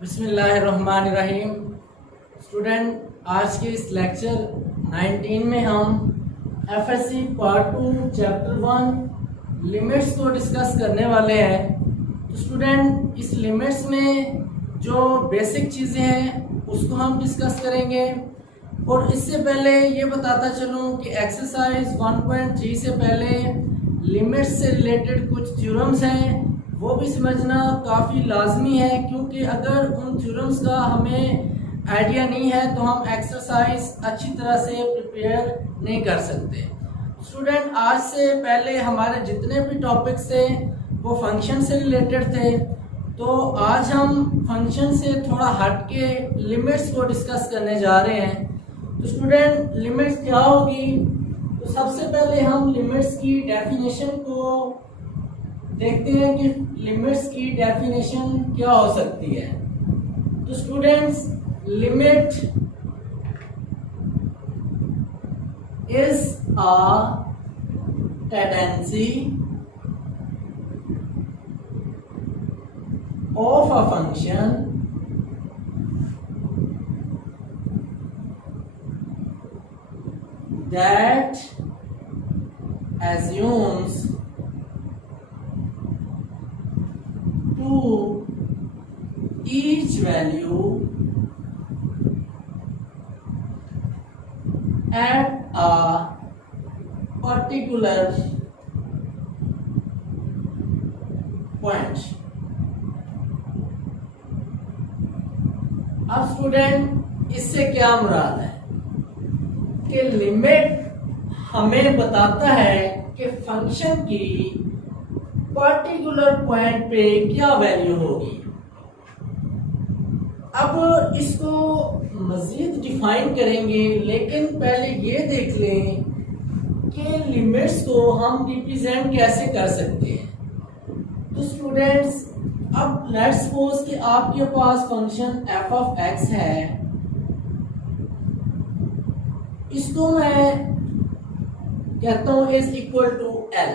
बिस्मिल्लाहिर्रहमानिर्रहीम। स्टूडेंट, आज के इस लेक्चर 19 में हम एफएससी पार्ट 2 चैप्टर 1 लिमिट्स को डिस्कस करने वाले हैं। तो स्टूडेंट, इस लिमिट्स में जो बेसिक चीज़ें हैं उसको हम डिस्कस करेंगे। और इससे पहले ये बताता चलूँ कि एक्सरसाइज 1.3 से पहले लिमिट्स से रिलेटेड कुछ थ्योरम्स हैं, वो भी समझना काफ़ी लाजमी है, क्योंकि अगर उन थ्योरम्स का हमें आइडिया नहीं है तो हम एक्सरसाइज अच्छी तरह से प्रिपेयर नहीं कर सकते। स्टूडेंट, आज से पहले हमारे जितने भी टॉपिक्स थे वो फंक्शन से रिलेटेड थे, तो आज हम फंक्शन से थोड़ा हट के लिमिट्स को डिस्कस करने जा रहे हैं। तो स्टूडेंट, लिमिट्स क्या होगी? तो सबसे पहले हम लिमिट्स की डेफिनेशन को देखते हैं कि लिमिट्स की डेफिनेशन क्या हो सकती है। तो students, limit is a tendency of a function that assumes to each value at a particular point। अब स्टूडेंट, इससे क्या मुराद है कि लिमिट हमें बताता है कि फंक्शन की पर्टिकुलर पॉइंट पे क्या वैल्यू होगी। अब इसको मजीद डिफाइन करेंगे, लेकिन पहले ये देख लें कि लिमिट्स को हम रिप्रेजेंट कैसे कर सकते हैं। तो स्टूडेंट्स, अब लेट्स सपोज कि आपके पास फंक्शन f ऑफ x है, इसको मैं कहता हूं इज इक्वल टू l।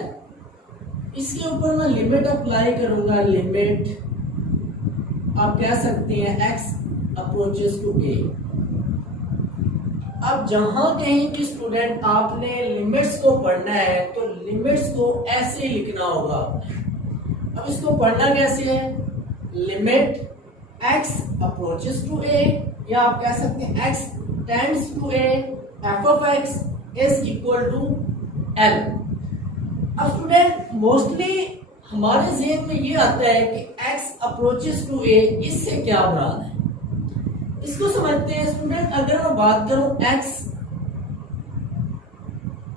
इसके ऊपर मैं लिमिट अप्लाई करूंगा। लिमिट आप कह सकते हैं x अप्रोचेस टू a। अब जहां कहीं भी स्टूडेंट आपने लिमिट्स को पढ़ना है तो लिमिट्स को ऐसे लिखना होगा। अब इसको पढ़ना कैसे है? Limit x approaches to a, या आप कह सकते हैं x tends to a, f of x is equal to l। अब स्टूडेंट, मोस्टली हमारे ज़हन में ये आता है कि x अप्रोचेस टू a, इससे क्या मुराद है? इसको समझते हैं स्टूडेंट। अगर मैं बात करूं x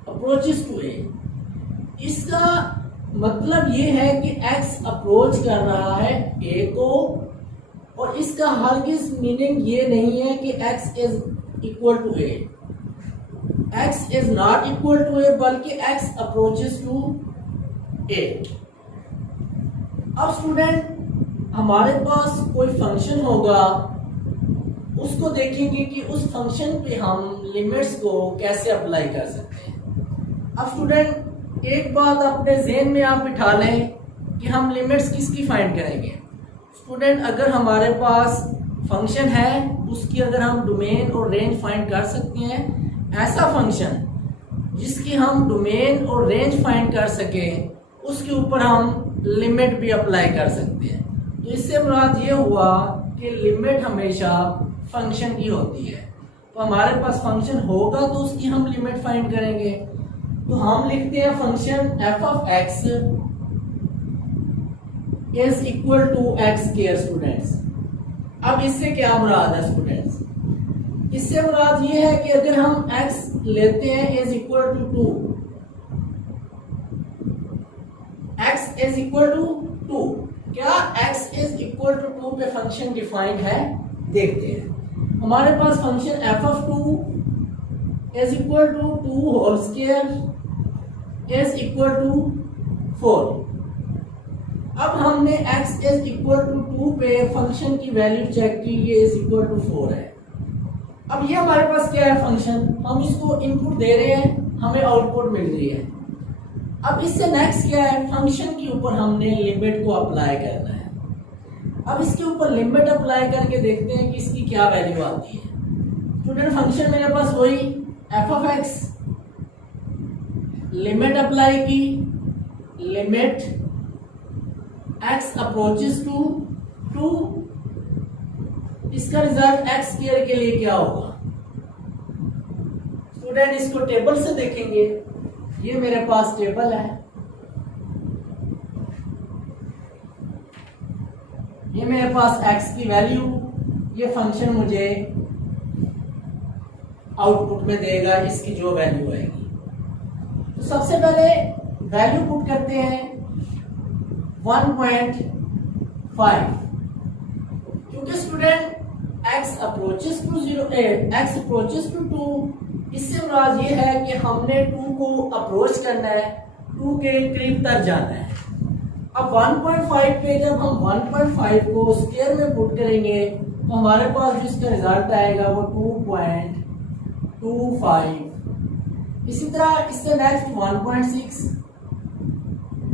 अप्रोचेस टू a, इसका मतलब ये है कि x अप्रोच कर रहा है a को, और इसका हरगिज मीनिंग ये नहीं है कि x is equal to a। x is not equal to a, बल्कि x अप्रोचेस टू a। अब स्टूडेंट, हमारे पास कोई फंक्शन होगा, उसको देखेंगे कि उस फंक्शन पे हम लिमिट्स को कैसे अप्लाई कर सकते हैं। अब स्टूडेंट, एक बात अपने ज़हन में आप बिठा लें कि हम लिमिट्स किसकी फाइंड करेंगे। स्टूडेंट, अगर हमारे पास फंक्शन है, उसकी अगर हम डोमेन और रेंज फाइंड कर सकते हैं, ऐसा फंक्शन जिसकी हम डोमेन और रेंज फाइंड कर सकें, उसके ऊपर हम लिमिट भी अप्लाई कर सकते हैं। तो इससे मुराद ये हुआ कि लिमिट हमेशा फंक्शन की होती है। तो हमारे पास फंक्शन होगा तो उसकी हम लिमिट फाइंड करेंगे। तो हम लिखते हैं function f of x is equal to x square. Students, अब इससे क्या मुराद है स्टूडेंट्स? इससे मुराद ये है कि अगर हम x लेते हैं is equal to 2, x is equal to 2, क्या x इज इक्वल टू 2 पे फंक्शन डिफाइंड है? देखते हैं। हमारे पास function f of 2 is equal to 2 whole square is equal to 4। अब हमने x इज इक्वल टू 2 पे फंक्शन की वैल्यू चेक की, ये इज इक्वल टू 4 है। अब ये हमारे पास क्या है? फंक्शन। हम इसको इनपुट दे रहे हैं, हमें आउटपुट मिल रही है। अब इससे नेक्स्ट क्या है? फंक्शन के ऊपर हमने लिमिट को अप्लाई करना है। अब इसके ऊपर लिमिट अप्लाई करके देखते हैं कि इसकी क्या वैल्यू आती है। स्टूडेंट फंक्शन मेरे पास वही F of x, limit apply की, लिमिट एक्स अप्रोचेस टू 2, इसका रिजल्ट एक्स स्क्वायर के लिए क्या होगा। स्टूडेंट इसको टेबल से देखेंगे, ये मेरे पास टेबल है, ये मेरे पास x की वैल्यू, ये फंक्शन मुझे आउटपुट में देगा इसकी जो वैल्यू आएगी। तो सबसे पहले वैल्यू पुट करते हैं 1.5, क्योंकि student x approaches to 0, x approaches to 2, इससे मुराद ये है कि हमने 2 को अप्रोच करना है, 2 के करीब तक जाना है। अब 1.5 पे जब हम 1.5 को स्क्वायर में पुट करेंगे तो हमारे पास जो इसका रिजल्ट आएगा वो 2.25। इसी तरह इससे नेक्स्ट 1.6,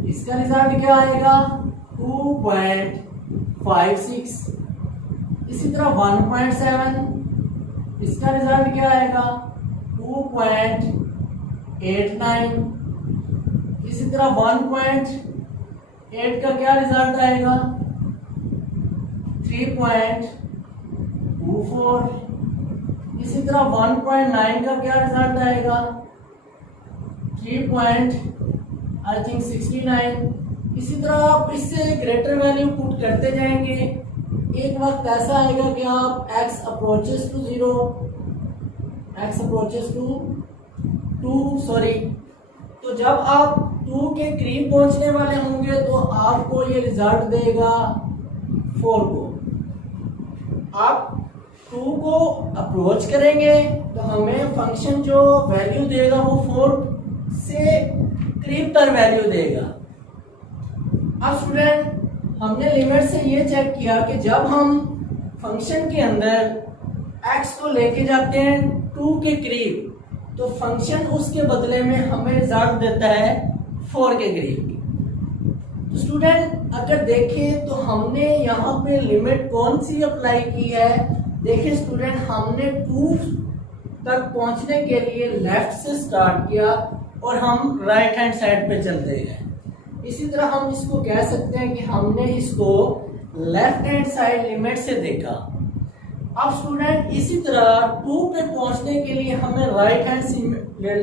इसका रिजल्ट क्या आएगा 2.56। इसी तरह 1.7, इसका रिजल्ट क्या आएगा 2.89। इसी तरह 1.8 का क्या रिजल्ट आएगा 3.24। इसी तरह 1.9 का क्या रिजल्ट आएगा 3.69। इसी तरह आप इससे ग्रेटर वैल्यू पुट करते जाएंगे, एक वक्त ऐसा आएगा कि आप x approaches to 0, x approaches to 2, तो जब आप 2 के करीब पहुंचने वाले होंगे तो आपको ये रिजल्ट देगा 4 को। आप 2 को अप्रोच करेंगे तो हमें फंक्शन जो वैल्यू देगा वो 4 से करीब तर वैल्यू देगा। अब स्टूडेंट हमने लिमिट से ये चेक किया कि जब हम फंक्शन के अंदर x को लेके जाते हैं 2 के करीब तो फंक्शन उसके बदले में हमें रिजल्ट देता है 4 के करीब। तो स्टूडेंट अगर देखें तो हमने यहाँ पे लिमिट कौन सी अप्लाई की है। देखिए स्टूडेंट हमने 2 तक पहुंचने के लिए लेफ्ट से स्टार्ट किया और हम राइट हैंड साइड पे चलते गए। इसी तरह हम इसको कह सकते हैं कि हमने इसको लेफ्ट हैंड साइड लिमिट से देखा। अब स्टूडेंट इसी तरह 2 पे पहुंचने के लिए हमें राइट हैंड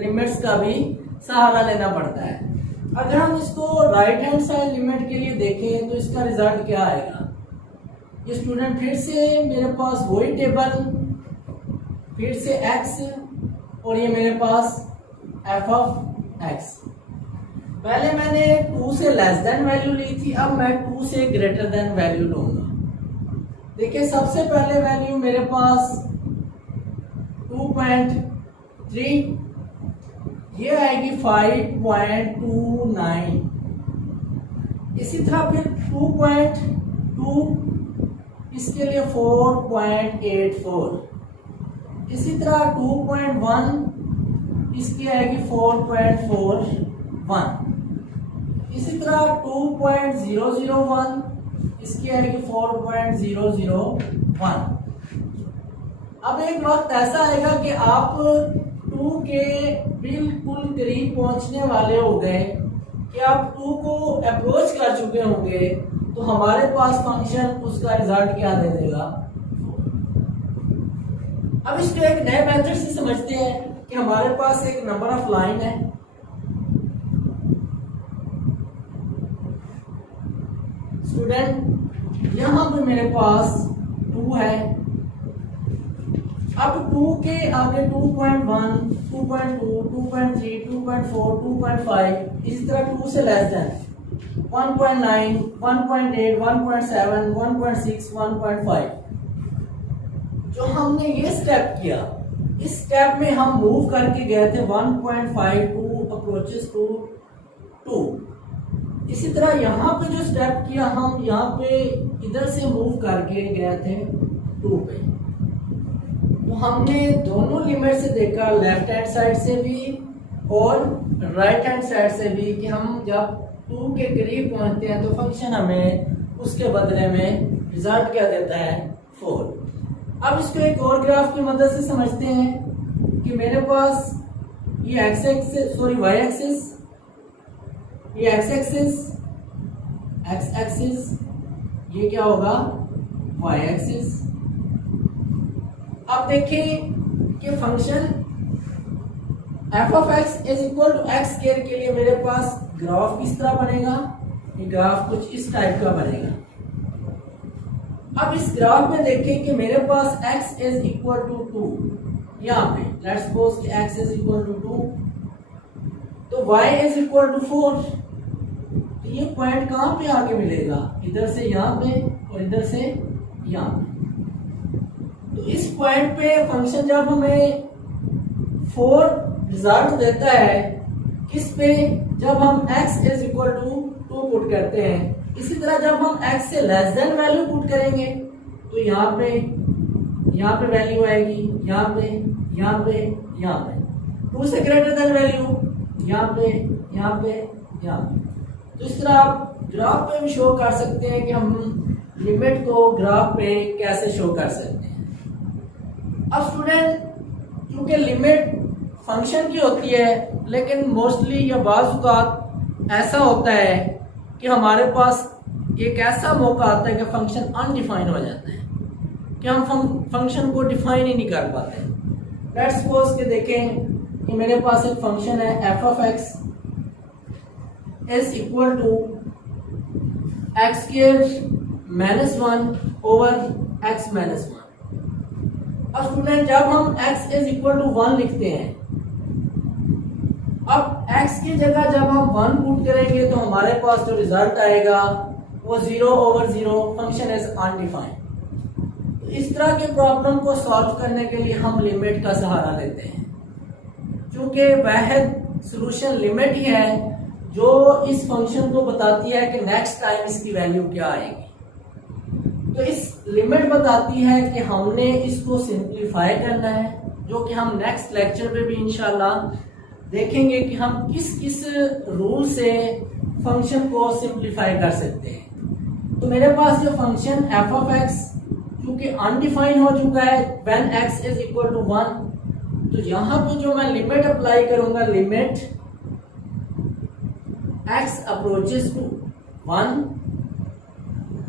लिमिट्स का भी सहारा लेना पड़ता है। अगर हम इसको राइट हैंड साइड लिमिट के लिए देखें तो इसका रिजल्ट क्या आएगा। ये स्टूडेंट फिर से मेरे पास वही टेबल, फिर से x और ये मेरे पास f ऑफ x। पहले मैंने 2 से लेस देन वैल्यू ली थी, अब मैं 2 से ग्रेटर देन वैल्यू लूंगा। देखिए सबसे पहले वैल्यू मेरे पास 2.3, ये आएगी 5.29। इसी तरह फिर 2.2, इसके लिए 4.84। इसी तरह 2.1, इसकी आएगी 4.41। इसी तरह 2.001, इसकी आएगी 4.001। अब एक वक्त ऐसा आएगा कि आप 2 के बिल्कुल करीब पहुंचने वाले हो गए कि आप 2 को अप्रोच कर चुके होंगे, तो हमारे पास फंक्शन उसका रिजल्ट क्या दे देगा। अब इसको एक नए मेथड से समझते हैं कि हमारे पास एक नंबर ऑफ लाइन है, स्टूडेंट यहां पे मेरे पास 2 है। अब 2 के आगे 2.1, 2.2, 2.3, 2.4, 2.5, इसी तरह 2 से लेस देन 1.9, 1.8, 1.7, 1.6, 1.5। जो हमने ये स्टेप किया, इस स्टेप में हम मूव करके गए थे 1.5 टू अप्रोचेस टू 2। इसी तरह यहाँ पे जो स्टेप किया, हम यहाँ पे इधर से मूव करके गए थे 2 पे। तो हमने दोनों लिमिट से देखा, लेफ्ट हैंड साइड से भी और राइट हैंड साइड से भी, कि हम जब 2 के करीब पहुंचते हैं तो फंक्शन हमें उसके बदले में रिजल्ट क्या देता है 4। अब इसको एक और ग्राफ की मदद से समझते हैं कि मेरे पास ये X axis sorry Y axis, ये एक्स एक्सिस, एक्स एक्सिस, ये क्या होगा वाई एक्सिस। अब देखिए कि function F of X is equal to X square के लिए मेरे पास ग्राफ किस तरह बनेगा, ये ग्राफ कुछ इस टाइप का बनेगा। अब इस ग्राफ में देखें कि मेरे पास x इज इक्वल टू 2, यहाँ पे लेट्स सपोज कि x इज इक्वल टू 2, तो y इज इक्वल टू 4। तो ये पॉइंट कहाँ पे आके मिलेगा, इधर से यहाँ पे और इधर से यहाँ पे। तो इस पॉइंट पे फंक्शन जब हमें 4 रिजल्ट देता है किस पे, जब हम x is equal to 2 put करते हैं। इसी तरह जब हम x से लेस देन वैल्यू पुट करेंगे तो यहाँ पे वैल्यू आएगी, यहाँ पे, यहाँ पे, यहाँ पे। 2 से ग्रेटर देन वैल्यू यहाँ पे, यहाँ पे, यहाँ पे। तो इस तरह आप ग्राफ पे भी शो कर सकते हैं कि हम लिमिट को ग्राफ पे कैसे शो कर सकते हैं। अब स्टूडेंट, क्योंकि लिमिट फंक्शन की होती है, लेकिन मोस्टली या बाज़ ऐसा होता है कि हमारे पास एक ऐसा मौका आता है कि फंक्शन अनडिफाइन हो जाता है, कि हम फंक्शन को डिफाइन ही नहीं कर पाते। लेट्स सपोज के देखें कि मेरे पास एक फंक्शन है F of X is equal to X square -1 over X -1। अब स्टूडेंट, जब हम x इज इक्वल टू 1 लिखते हैं, अब x की जगह जब हम 1 पुट करेंगे तो हमारे पास जो रिजल्ट आएगा वो 0 ओवर 0, फंक्शन इज अनडिफाइंड। तो इस तरह के प्रॉब्लम को सॉल्व करने के लिए हम लिमिट का सहारा लेते हैं, क्योंकि वाहिद सॉल्यूशन लिमिट ही है जो इस फंक्शन को बताती है कि नेक्स्ट टाइम इसकी वैल्यू क्या आएगी। तो इस लिमिट बताती है कि हमने इसको सिंप्लीफाई करना है, जो कि हम नेक्स्ट लेक्चर पे भी इंशाल्लाह देखेंगे कि हम किस किस रूल से फंक्शन को सिंप्लीफाई कर सकते हैं। तो मेरे पास जो फंक्शन एफ ऑफ एक्स क्योंकि अनडिफाइन हो चुका है when X is equal to 1, तो यहाँ पे जो मैं लिमिट अप्लाई करूंगा, limit X approaches to 1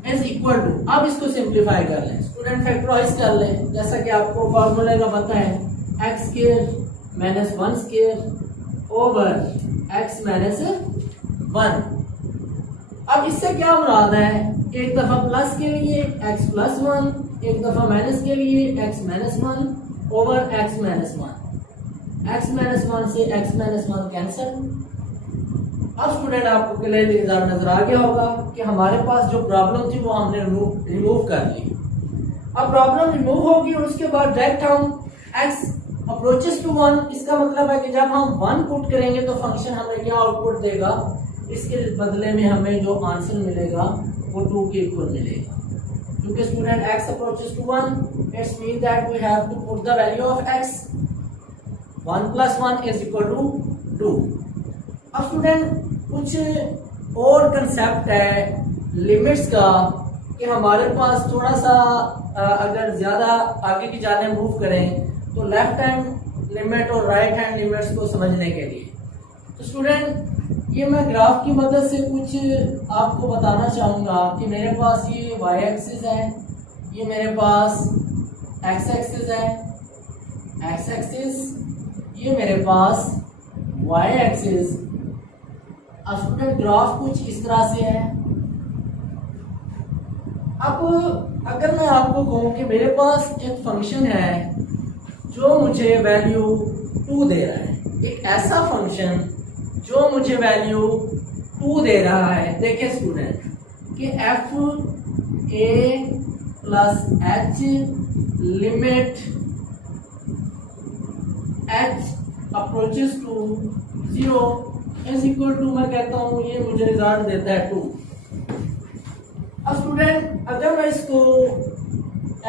is equal to, अब इसको सिंप्लीफाई कर लें स्टूडेंट, फैक्टराइज कर लें, जैसा कि आपको फॉर्मूले का पता है, x square -1 square over X -1। अब इससे क्या मुराद है, एक दफा प्लस के लिए x +1, एक दफा माइनस के लिए x -1 ओवर x -1, x -1 से x -1 कैंसिल। अब स्टूडेंट, आपको क्लियरली नजर आ गया होगा कि हमारे पास जो प्रॉब्लम थी वो हमने रिमूव कर ली। अब प्रॉब्लम रिमूव होगी और उसके बाद डायरेक्ट हम x अप्रोचेस टू 1, इसका मतलब है कि जब हम 1 पुट करेंगे तो फंक्शन हमें क्या आउटपुट देगा, इसके बदले में हमें जो आंसर मिलेगा वो 2 के इक्वल मिलेगा। क्योंकि student x approaches to 1, it's mean that we have to put the value of x, 1 + 1 is equal to 2। अब स्टूडेंट, कुछ और कंसेप्ट है लिमिट्स का कि हमारे पास थोड़ा सा अगर ज्यादा आगे की जाने मूव करें तो लेफ्ट हैंड लिमिट और राइट हैंड लिमिट्स को समझने के लिए। तो स्टूडेंट, ये मैं ग्राफ की मदद से कुछ आपको बताना चाहूँगा कि मेरे पास ये y एक्सिस है, ये मेरे पास x एक्सिस है, x एक्सिस, ये मेरे पास y एक्सिस। अब स्टूडेंट, ग्राफ कुछ इस तरह से है। अब अगर मैं आपको कहूँ कि मेरे पास एक फंक्शन है जो मुझे वैल्यू 2 दे रहा है, एक ऐसा फंक्शन जो मुझे वैल्यू 2 दे रहा है। देखिए स्टूडेंट कि F A plus H limit H approaches to 0 is equal to, मैं कहता हूँ ये मुझे रिजल्ट देता है 2। अब स्टूडेंट, अगर मैं इसको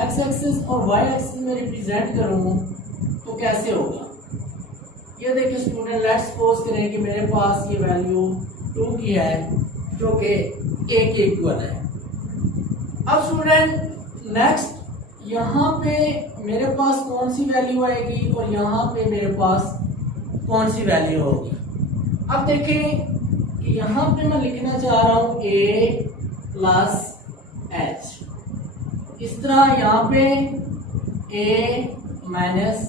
एक्स एक्सिस और वाई एक्सिस में रिप्रेजेंट करूँ तो कैसे होगा, ये देखिए स्टूडेंट, लेट्स सपोज करें कि मेरे पास ये वैल्यू 2 की है जो कि a के इक्वल है। अब स्टूडेंट नेक्स्ट यहाँ पे मेरे पास कौन सी वैल्यू आएगी और यहाँ पे मेरे पास कौन सी वैल्यू होगी। अब देखें यहाँ पे मैं लिखना चाह रहा हूँ a प्लस h, इस तरह यहाँ पे a माइनस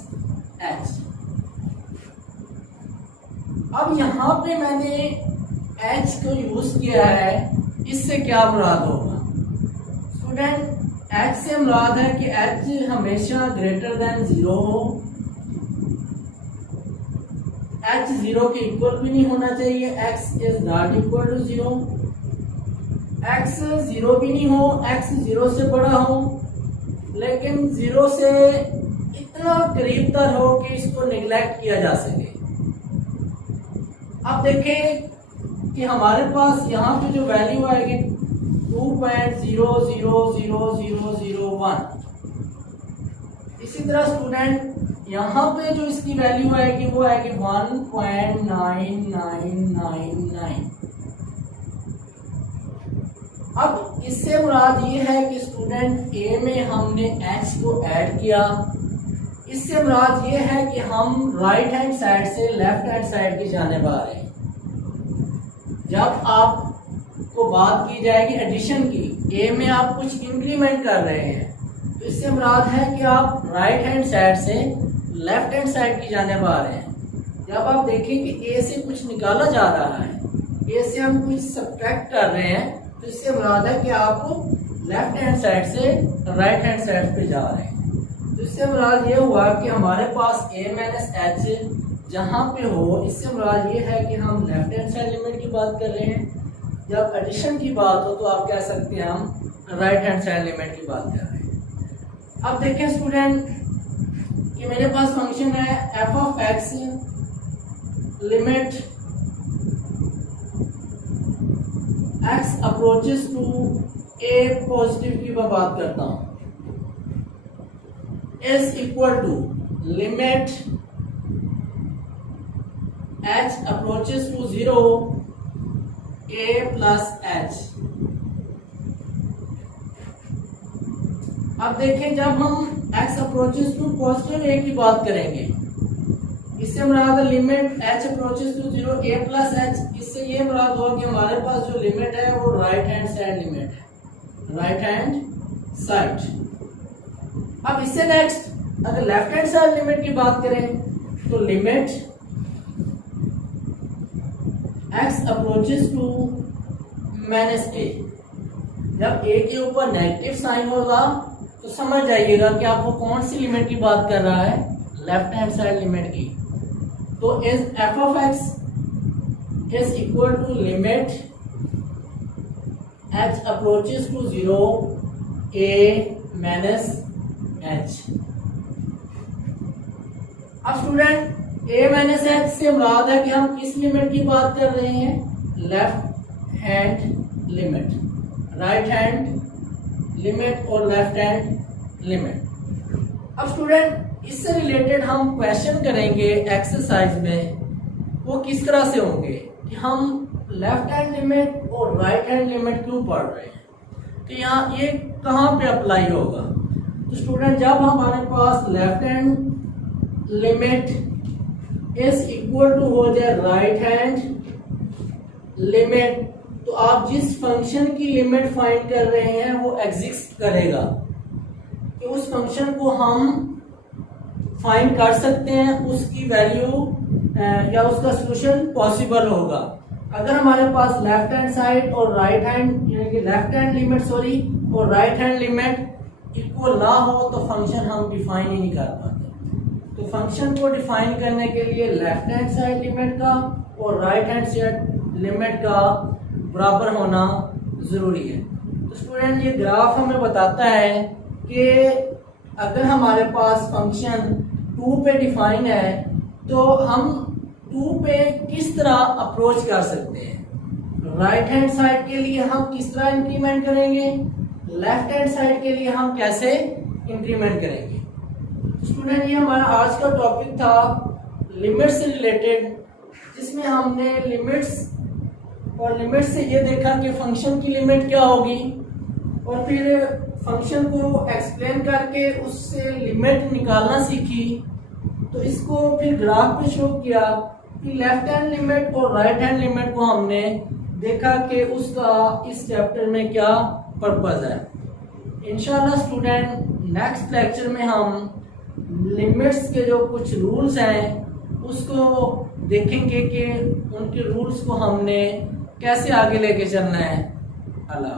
h। अब यहाँ पे मैंने h को यूज किया है, इससे क्या मुराद होगा स्टूडेंट, h से मुराद है कि h हमेशा ग्रेटर देन 0 हो, h 0 के इक्वल भी नहीं होना चाहिए, x is not equal to 0, x 0 भी नहीं हो, x 0 से बड़ा हो, लेकिन 0 से इतना करीब तर हो कि इसको निगलेक्ट किया जा सके। अब देखें कि हमारे पास यहाँ पे जो वैल्यू आएगी 2.000001, इसी तरह स्टूडेंट यहाँ पे जो इसकी वैल्यू आएगी वो आएगी 1.9999। अब इससे मुराद ये है कि स्टूडेंट ए में हमने h को ऐड किया, इससे मुराद ये है कि हम राइट हैंड साइड से लेफ्ट हैंड साइड की जानिब आ रहे हैं। जब आपको बात की जाएगी एडिशन की, ए में आप कुछ इंक्रीमेंट कर रहे हैं, तो इससे मुराद है कि आप राइट हैंड साइड से लेफ्ट हैंड साइड की जानिब आ रहे हैं। जब आप देखें कि ए से कुछ निकाला जा रहा है, ए से हम कुछ सब्ट्रैक्ट कर रहे हैं, तो इससे मुराद है कि आप लेफ्ट हैंड साइड से राइट हैंड साइड पे जा रहे हैं। तो इससे मुराद ये हुआ कि हमारे पास a माइनस एच जहाँ पे हो, इससे मुराद ये है कि हम लेफ्ट हैंड साइड लिमिट की बात कर रहे हैं। जब एडिशन की बात हो तो आप कह सकते हैं हम राइट हैंड साइड लिमिट की बात कर रहे हैं। अब देखें स्टूडेंट कि मेरे पास फंक्शन है f of x limit x approaches to a positive की मैं बात करता हूं, is equal to limit h approaches to 0 a plus h। अब देखें जब हम x approaches to positive a की बात करेंगे, इससे मुराद है limit h approaches to 0 a plus h। इससे ये मुराद होगा कि हमारे पास जो लिमिट है वो राइट हैंड साइड लिमिट है, राइट हैंड साइड। अब इससे नेक्स्ट अगर लेफ्ट हैंड साइड लिमिट की बात करें तो limit x approaches to minus a। जब a के ऊपर नेगेटिव साइन होगा तो समझ जाइएगा कि आपको कौन सी लिमिट की बात कर रहा है, लेफ्ट हैंड साइड लिमिट की। तो is f of x is equal to limit h approaches to 0 a minus h। अब स्टूडेंट a माइनस h से मुराद है कि हम किस लिमिट की बात कर रहे हैं, left hand limit, right hand limit और लेफ्ट हैंड लिमिट। अब स्टूडेंट इससे रिलेटेड हम क्वेश्चन करेंगे एक्सरसाइज में, वो किस तरह से होंगे कि हम लेफ्ट हैंड लिमिट और राइट हैंड लिमिट क्यों पढ़ रहे हैं, तो यहाँ ये कहाँ पे अप्लाई होगा। तो स्टूडेंट जब हमारे पास left hand limit is equal to हो जाए राइट हैंड लिमिट, तो आप जिस फंक्शन की लिमिट फाइंड कर रहे हैं वो एग्जिस्ट करेगा, कि उस फंक्शन को हम फाइंड कर सकते हैं, उसकी वैल्यू या उसका सॉल्यूशन पॉसिबल होगा। अगर हमारे पास लेफ्ट हैंड साइड और right hand left hand limit और राइट हैंड लिमिट इक्वल ना हो तो फंक्शन हम डिफाइन ही नहीं कर पाते। तो फंक्शन को डिफाइन करने के लिए लेफ्ट हैंड साइड लिमिट का और राइट हैंड साइड लिमिट का बराबर होना जरूरी है। तो स्टूडेंट ये ग्राफ हमें बताता है कि अगर हमारे पास फंक्शन 2 पे डिफाइन है तो हम 2 पे किस तरह अप्रोच कर सकते हैं। राइट हैंड साइड के लिए हम किस तरह इंक्रीमेंट करेंगे, लेफ्ट हैंड साइड के लिए हम कैसे इंक्रीमेंट करेंगे। स्टूडेंट ये हमारा आज का टॉपिक था लिमिट से रिलेटेड, जिसमें हमने लिमिट्स और लिमिट से ये देखा कि फंक्शन की लिमिट क्या होगी, और फिर फंक्शन को एक्सप्लेन करके उससे लिमिट निकालना सीखी। तो इसको फिर ग्राफ पे शो किया कि लेफ्ट हैंड लिमिट और राइट हैंड लिमिट को हमने देखा कि उसका इस चैप्टर में क्या पर्पस है। इंशाल्लाह स्टूडेंट नेक्स्ट लेक्चर में हम लिमिट्स के जो कुछ रूल्स हैं उसको देखेंगे कि उनके रूल्स को हमने कैसे आगे लेके चलना है। अल्लाह।